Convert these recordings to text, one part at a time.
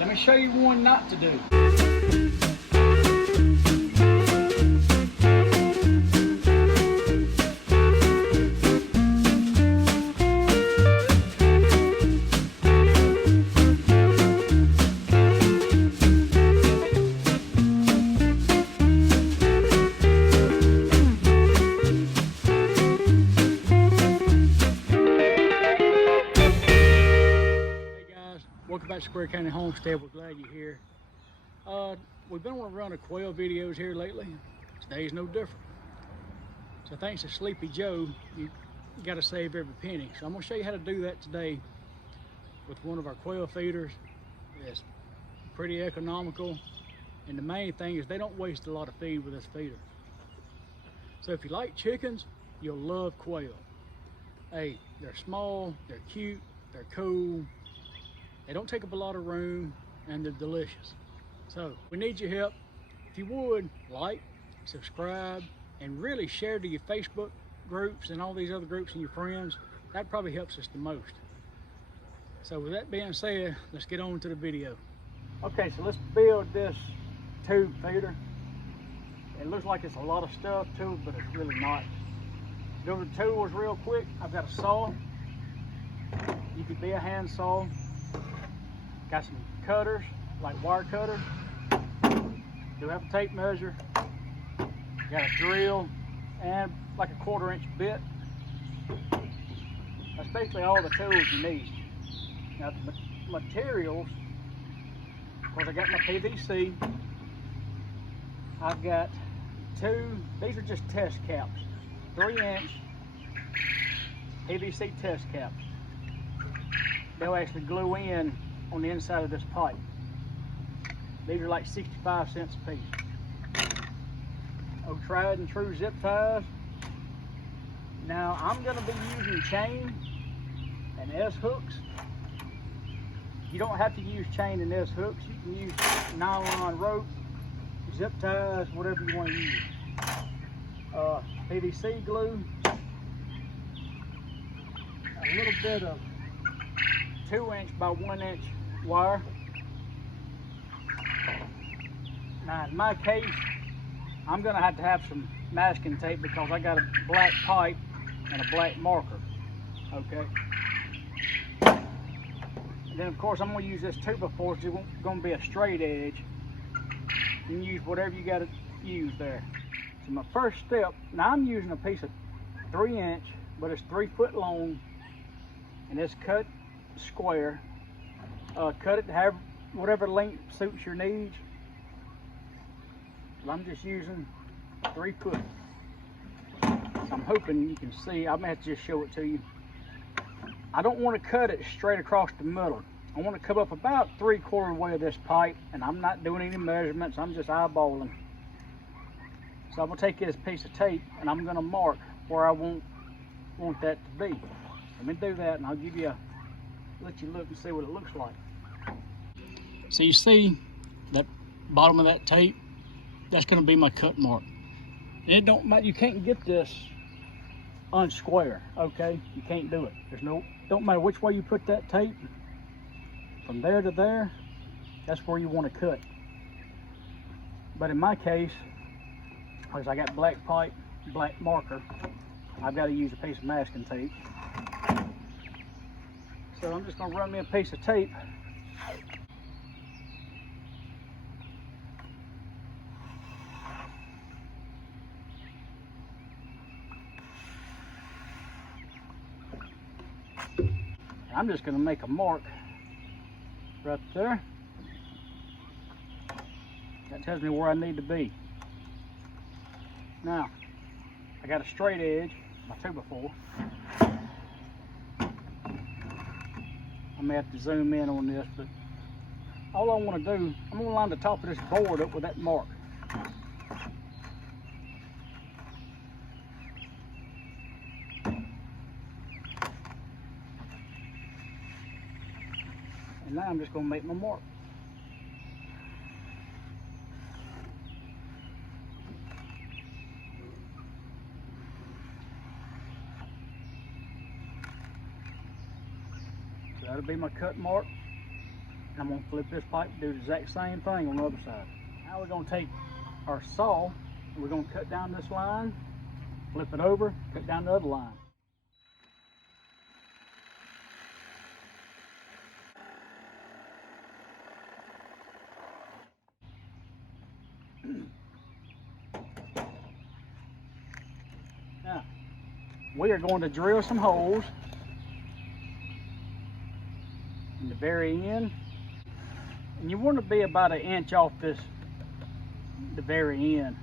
Let me show you one not to do. Welcome back to Quail County Homestead. We're glad you're here. We've been on a run of quail videos here lately. Today's no different. So thanks to Sleepy Joe, you got to save every penny. So I'm going to show you how to do that today with one of our quail feeders. It's pretty economical, and the main thing is they don't waste a lot of feed with this feeder. So if you like chickens, you'll love quail. Hey, they're small, they're cute, they're cool. They don't take up a lot of room, and they're delicious. So we need your help. If you would, like, subscribe, and really share to your Facebook groups and all these other groups and your friends. That probably helps us the most. So with that being said, let's get on to the video. Okay, so let's build this tube feeder. It looks like it's a lot of stuff to it, but it's really not. Go to the tools real quick. I've got a saw. You could be a hand saw. Got some cutters, like wire cutters. Do have a tape measure. Got a drill and like a 1/4 inch bit. That's basically all the tools you need. Now the materials, of course I got my PVC. I've got these are just test caps. 3-inch PVC test caps. They'll actually glue in on the inside of this pipe. These are like 65 cents a piece. Oh, tried and true zip ties. Now I'm going to be using chain and S-hooks. You don't have to use chain and S-hooks. You can use nylon rope, zip ties, whatever you want to use. PVC glue, a little bit of 2-inch by 1-inch wire. Now in my case, I'm going to have some masking tape because I got a black pipe and a black marker. Okay. And then of course I'm going to use this 2x4, so it's going to be a straight edge. You can use whatever you got to use there. So my first step, now I'm using a piece of 3-inch, but it's 3 foot long, and it's cut square. Cut it to have whatever length suits your needs. Well, I'm just using 3 foot. So I'm hoping you can see. I'm gonna have to just show it to you. I don't want to cut it straight across the middle. I want to come up about 3/4 way of this pipe, and I'm not doing any measurements. I'm just eyeballing. So I'm gonna take this piece of tape and I'm gonna mark where I want that to be. Let me do that, and I'll let you look and see what it looks like. So you see that bottom of that tape? That's going to be my cut mark. And it don't matter, you can't get this unsquare, okay? You can't do it. Don't matter which way you put that tape, from there to there, that's where you want to cut. But in my case, because I got black pipe, black marker, I've got to use a piece of masking tape. So I'm just going to run me a piece of tape. I'm just going to make a mark right there. That tells me where I need to be. Now, I got a straight edge, my 2x4. I may have to zoom in on this, but all I want to do, I'm going to line the top of this board up with that mark. And now I'm just going to make my mark. So that'll be my cut mark. I'm going to flip this pipe and do the exact same thing on the other side. Now we're going to take our saw and we're going to cut down this line, flip it over, cut down the other line. Now, we are going to drill some holes in the very end, and you want to be about 1 inch off the very end.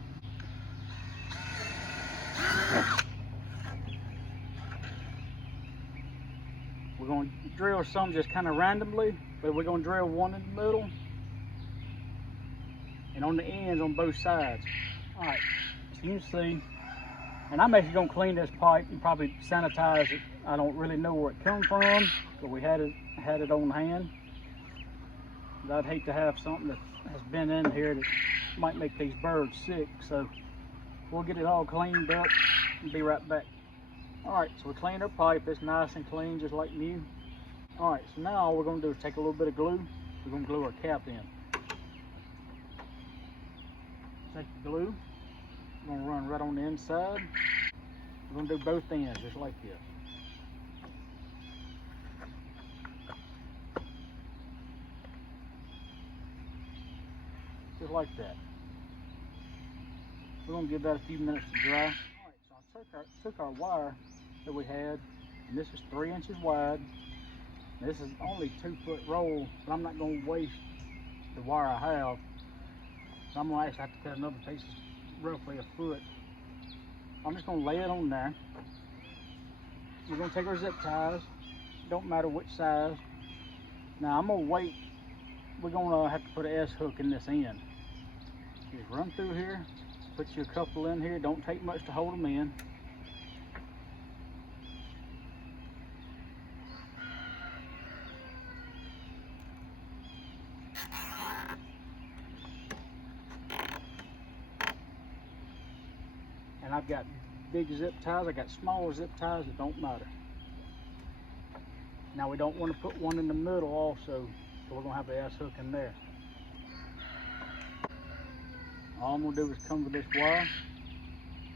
We're going to drill some just kind of randomly, but we're going to drill one in the middle and on the ends on both sides. All right, so you can see, and I'm actually going to clean this pipe and probably sanitize it. I don't really know where it comes from, but we had it on hand. But I'd hate to have something that has been in here that might make these birds sick, so we'll get it all cleaned up and be right back. All right, so we cleaned our pipe. It's nice and clean, just like new. All right, so now all we're going to do is take a little bit of glue. We're going to glue our cap in. Take the glue. We're going to run right on the inside. We're going to do both ends just like this. Just like that. We're going to give that a few minutes to dry. All right, so I took our wire that we had, and this is 3 inches wide. This is only 2-foot roll, but I'm not going to waste the wire I have. So I'm going to actually have to cut another piece, roughly 1 foot. I'm just going to lay it on there. We're going to take our zip ties. Don't matter which size. Now I'm going to wait. We're going to have to put an S hook in this end. Just run through here. Put you a couple in here. Don't take much to hold them in. And I've got big zip ties. I got smaller zip ties that don't matter. Now we don't want to put one in the middle also, so we're going to have the S hook in there. All I'm going to do is come with this wire,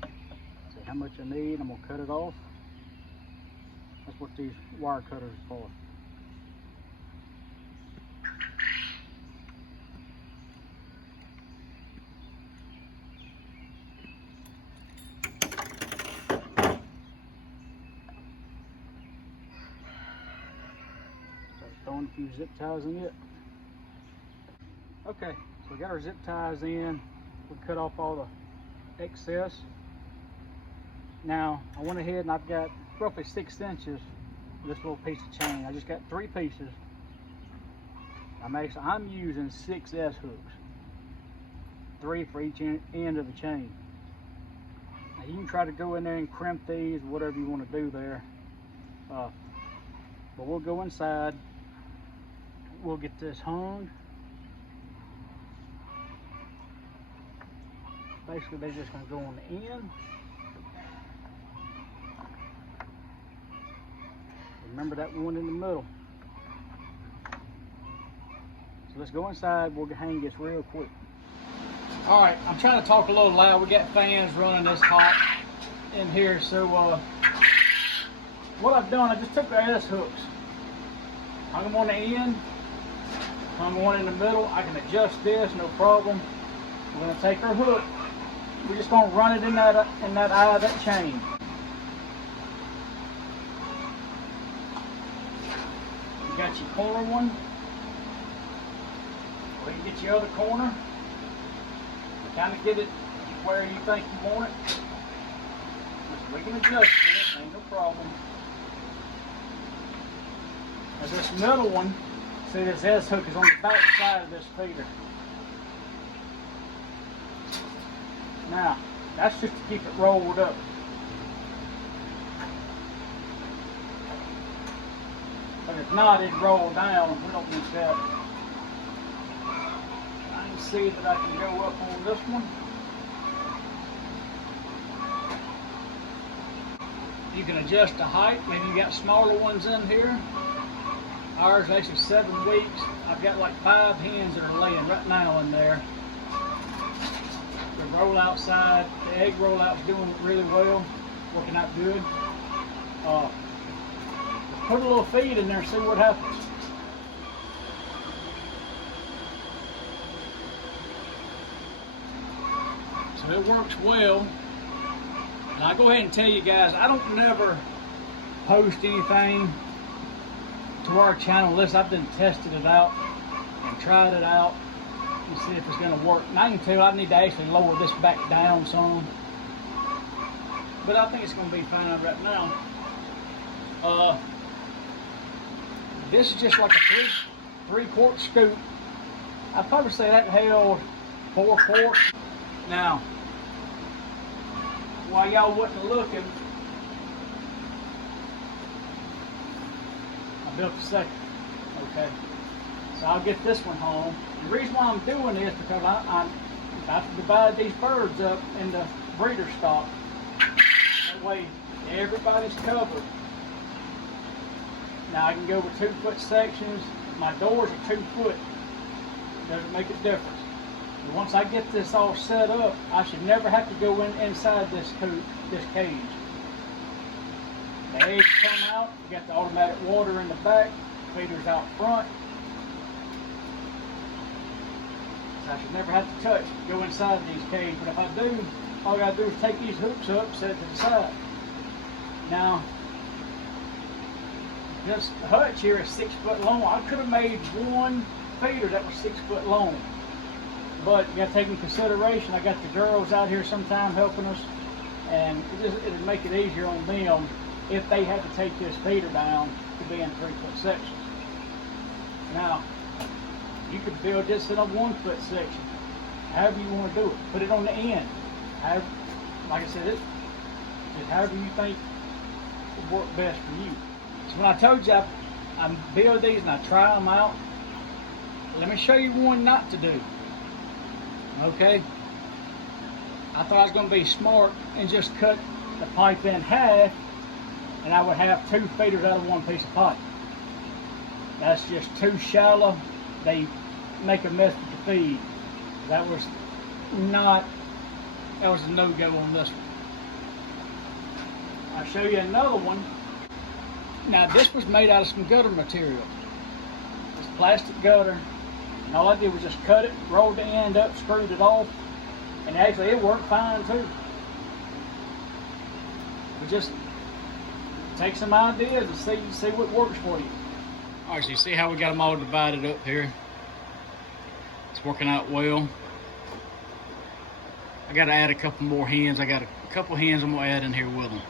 see how much I need, I'm going to cut it off. That's what these wire cutters are for. Throwing a few zip ties in it. Okay, so we got our zip ties in. We cut off all the excess. Now I went ahead and I've got roughly 6 inches of this little piece of chain. I just got 3 pieces. I'm using 6 S hooks, 3 for each end of the chain. Now you can try to go in there and crimp these, whatever you want to do there. But we'll go inside. We'll get this hung. Basically, they're just going to go on the end. Remember that one in the middle. So let's go inside. We'll hang this real quick. All right, I'm trying to talk a little loud. We got fans running this hot in here. So what I've done, I just took the S hooks, hung them on the end, hung one in the middle. I can adjust this, no problem. We're going to take our hook. We're just going to run it in that eye of that chain. You got your corner one, or you get your other corner. Kind of get it where you think you want it. We can adjust it, ain't no problem. Now this middle one, see this S hook is on the back side of this feeder. Now, that's just to keep it rolled up. But if not, it'd roll down. We don't need that. I can see that I can go up on this one. You can adjust the height. Maybe you got smaller ones in here. Ours is actually 7 weeks. I've got like 5 hens that are laying right now in there. The roll outside, the egg rollout's doing really well, working out good. Put a little feed in there and see what happens. So it works well. And I'll go ahead and tell you guys, I don't never post anything to our channel unless I've been tested it out and tried it out and see if it's going to work. And I can tell I need to actually lower this back down some. But I think it's going to be fine right now. This is just like a 3-quart scoop. I'd probably say that held 4 quarts. Now, while y'all wasn't looking, I built a second. Okay, so I'll get this one home. The reason why I'm doing this is because I'm about to divide these birds up into breeder stock. That way, everybody's covered. Now I can go with 2-foot sections. My doors are 2 foot. Doesn't make a difference. But once I get this all set up, I should never have to go inside this cage. The eggs come out. You got the automatic water in the back. Feeders out front. So I should never have to go inside these cages. But if I do, all I gotta do is take these hoops up, set it to the side. Now, this hutch here is 6 foot long. I could have made one feeder that was 6 foot long. But you got to take into consideration, I got the girls out here sometime helping us, and it'd make it easier on them if they had to take this feeder down to be in 3-foot sections. Now, you could build this in a 1-foot section, however you want to do it. Put it on the end. Like I said, it's however you think would work best for you. So when I told you I build these and I try them out, let me show you one not to do. Okay? I thought I was going to be smart and just cut the pipe in half, and I would have 2 feeders out of 1 piece of pipe. That's just too shallow. They make a mess with the feed. That was a no-go on this one. I'll show you another one. Now this was made out of some gutter material. It's plastic gutter. And all I did was just cut it, rolled the end up, screwed it off, and actually it worked fine too. We just take some ideas and see what works for you. All right, so you see how we got them all divided up here? It's working out well. I got to add a couple more hens. I got a couple hens I'm going to add in here with them.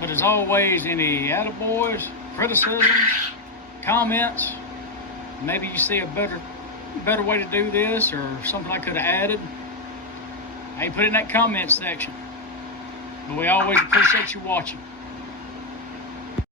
But as always, any attaboys, criticisms, comments, maybe you see a better way to do this or something I could have added, hey, put it in that comment section. But we always appreciate you watching.